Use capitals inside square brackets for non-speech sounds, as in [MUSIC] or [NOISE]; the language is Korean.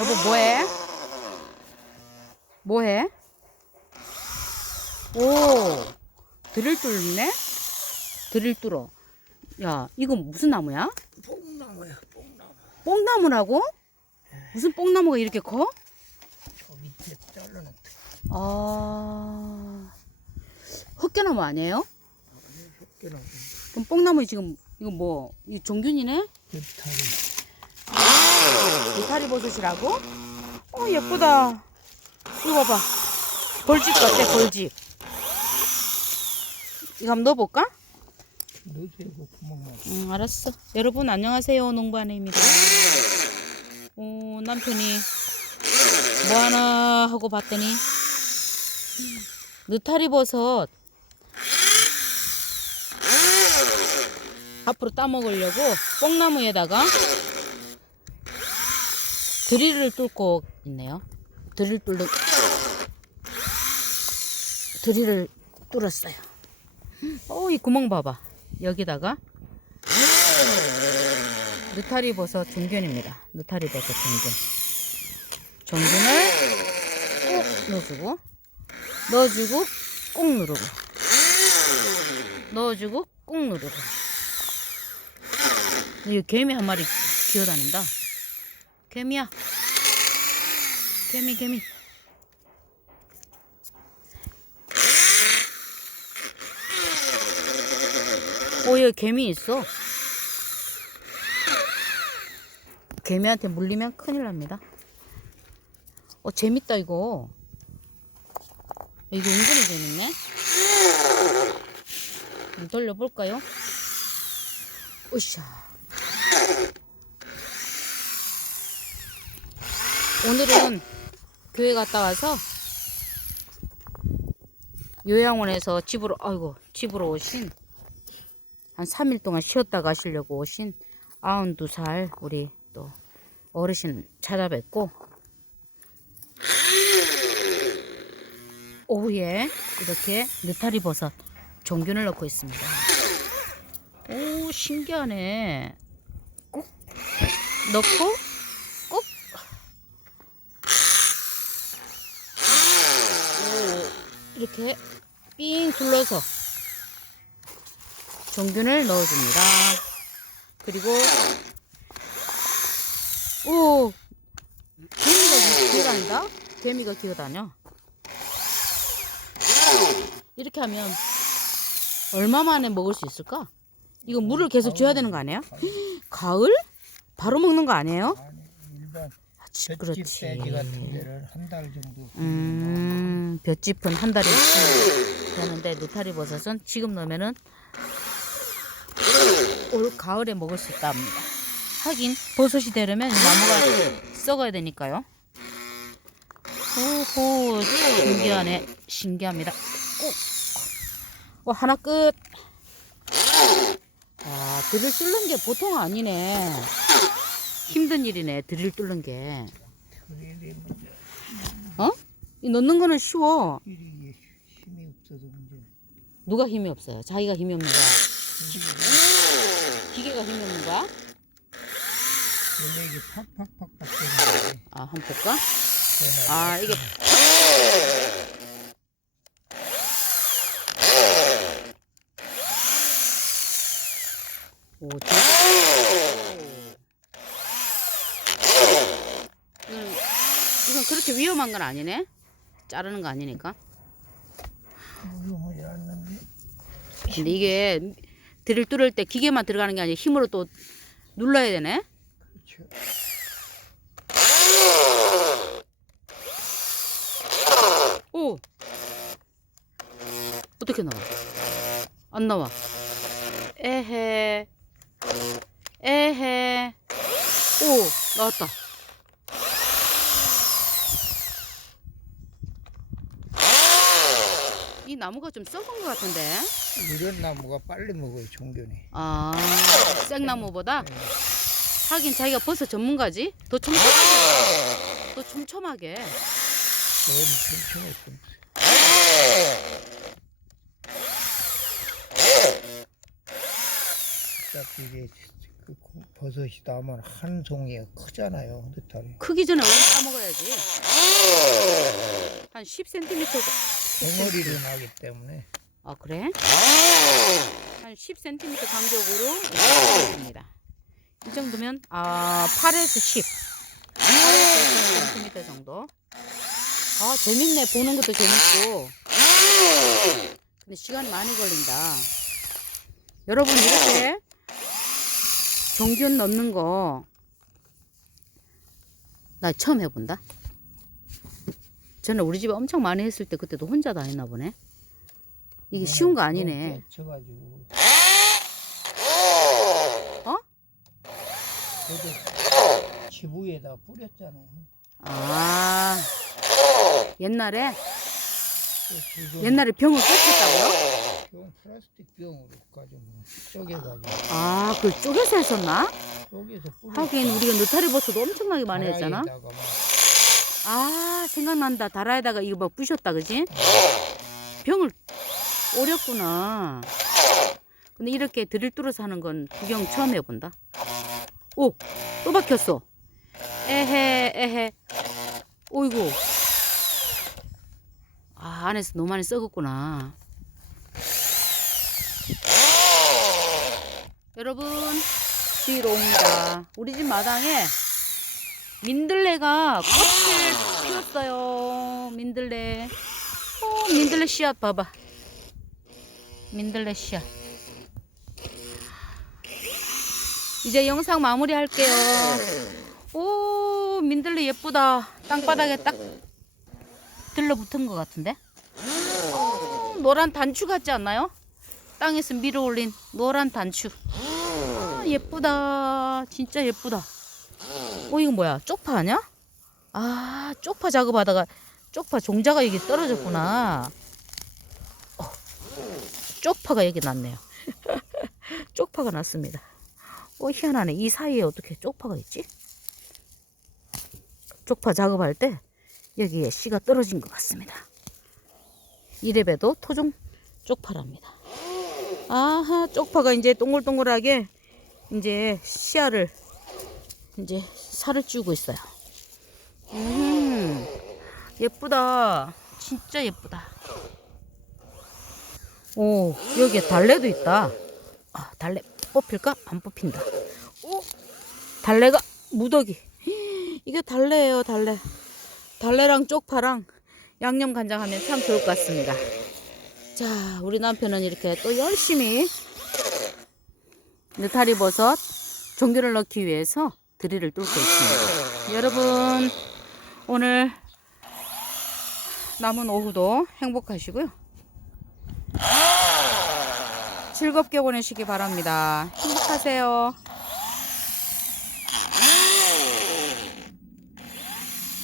여보 뭐해? 뭐해? 오 드릴 뚫네? 드릴 뚫어. 야 이건 무슨 나무야? 뽕나무야 뽕나무 뽕나무라고? 무슨 뽕나무가 이렇게 커? 저 밑에 잘라놨다 아 흑겨나무 아니에요? 흑개나무 그럼 뽕나무 지금 이거 뭐? 이 종균이네? 느타리 이파리 버섯이라고? 어 예쁘다. 이거 봐봐. 벌집 같아 벌집. 이거 한번 넣어볼까? 응 알았어. 여러분 안녕하세요 농부아내입니다. 어 남편이 뭐하나 하고 봤더니 느타리 버섯 앞으로 따먹으려고 뽕나무에다가 드릴을 뚫고 있네요. 드릴 뚫는 드릴을 뚫었어요. 어, 이 구멍 봐봐. 여기다가 느타리 버섯 종균입니다. 느타리 버섯 종균. 종균을 꾹 넣어주고, 넣어주고, 꾹 누르고, 넣어주고, 꾹 누르고. 이 개미 한 마리 기어다닌다. 개미야. 개미, 개미. 오, 여기 개미 있어. 개미한테 물리면 큰일 납니다. 어, 재밌다, 이거. 이거 은근히 재밌네. 좀 돌려볼까요? 으쌰. 오늘은 교회 갔다 와서 요양원에서 집으로, 아이고, 집으로 오신 한 3일 동안 쉬었다 가시려고 오신 92살 우리 또 어르신 찾아뵙고 오후에 이렇게 느타리 버섯 종균을 넣고 있습니다. 오 신기하네. 꾹 넣고 꾹. 오 이렇게 삥 둘러서 종균을 넣어줍니다. 그리고 오 개미가 기어다닌다? 개미가 기어다녀. 이렇게 하면 얼마 만에 먹을 수 있을까? 이거 물을 계속 줘야 되는 거 아니에요? 가을? 바로 먹는 거 아니에요? 아니 일반 볏짚 그렇지. 돼지 같은 데를 한 달 정도 음, 볏짚은 한 달이 되는데 느타리 버섯은 지금 넣으면은 올 가을에 먹을 수 있다 합니다. 하긴 버섯이 되려면 이 나무가 썩어야 되니까요. 오호 신기하네 신기합니다. 꼭 어, 하나 끝. 아 드릴 뚫는 게 보통 아니네. 힘든 일이네 드릴 뚫는 게. 드릴이 문제 어? 이 넣는 거는 쉬워. 힘이 없어서 문제 누가 힘이 없어요? 자기가 힘이 없는 거야. 기계가 힘이 없는 거야? 원래 이게 팍팍팍팍 되는데 아, 한번 볼까? 되나 아, 이게. 오, 저. 음, 이건 그렇게 위험한 건 아니네? 자르는 거 아니니까. 근데 이게 드릴 뚫을 때 기계만 들어가는 게 아니라 힘으로 또 눌러야 되네? 그렇죠 오! 어떻게 나와? 안 나와. 에헤. 에헤. 오, 나왔다. 나무가 좀 썩은 것 같은데? 이런 나무가 빨리 먹어요 종견이 아, 생나무보다? 하긴 자기가 벌써 전문가지? 더 촘촘하게. 더 촘촘하게. 너무 촘촘했던 어차피 이게 그 고- 버섯이 나면 한 송이가 크잖아요. 느타리. 크기 전에 얼른 따먹어야지. 한 10cm. 덩어리로 나기 때문에 아 그래? 한 10cm 간격으로 따먹습니다. 이 정도면 아 8에서 10. 8에서 10cm 정도. 아 재밌네 보는 것도 재밌고. 근데 시간이 많이 걸린다. 여러분 이렇게 종균 넣는 거 나 처음 해본다. 저는 우리 집에 엄청 많이 했을 때 그때도 혼자 다 했나 보네. 이게 쉬운 거 아니네. 쳐가지고. 어? 저도 지부에다 뿌렸잖아요. 아 옛날에 옛날에 병을 꽂혔다고요? 병 플라스틱 병으로 가지고 쪼개가지고 아 그걸 쪼개서 했었나? 쪼개서 뿌려. 하긴 우리가 느타리 버섯도 엄청나게 많이 했잖아. 다라이에다가 막 아 생각난다. 다라에다가 이거 막 부셨다 그지? 병을 오렸구나. 근데 이렇게 드릴 뚫어서 하는 건 구경 처음 해본다. 오! 또 박혔어. 에헤 에헤. 오이구. 아 안에서 너무 많이 썩었구나. 여러분 뒤로 옵니다. 우리 집 마당에 민들레가 꽃을 피웠어요. 민들레. 어, 민들레 씨앗 봐봐. 민들레 씨앗. 이제 영상 마무리 할게요. 오, 민들레 예쁘다. 땅바닥에 딱 들러붙은 것 같은데? 어, 노란 단추 같지 않나요? 땅에서 밀어 올린 노란 단추. 아, 예쁘다. 진짜 예쁘다. 어 이거 뭐야? 쪽파 아니야? 아 쪽파 작업하다가 쪽파 종자가 여기 떨어졌구나. 어, 쪽파가 여기 났네요. [LAUGHS] 쪽파가 났습니다. 어 희한하네. 이 사이에 어떻게 쪽파가 있지? 쪽파 작업할 때 여기에 씨가 떨어진 것 같습니다. 이래봬도 토종 쪽파랍니다. 아하 쪽파가 이제 동글동글하게 이제 씨알을 이제 살을 찌우고 있어요. 음, 예쁘다. 진짜 예쁘다. 오, 여기에 달래도 있다. 아, 달래 뽑힐까? 안 뽑힌다. 오, 달래가 무더기. 이게 달래예요, 달래. 달래랑 쪽파랑 양념 간장 하면 참 좋을 것 같습니다. 자, 우리 남편은 이렇게 또 열심히 느타리 버섯 종교를 넣기 위해서 드릴을 뚫고 있습니다. 여러분 오늘 남은 오후도 행복하시고요. 즐겁게 보내시기 바랍니다. 행복하세요.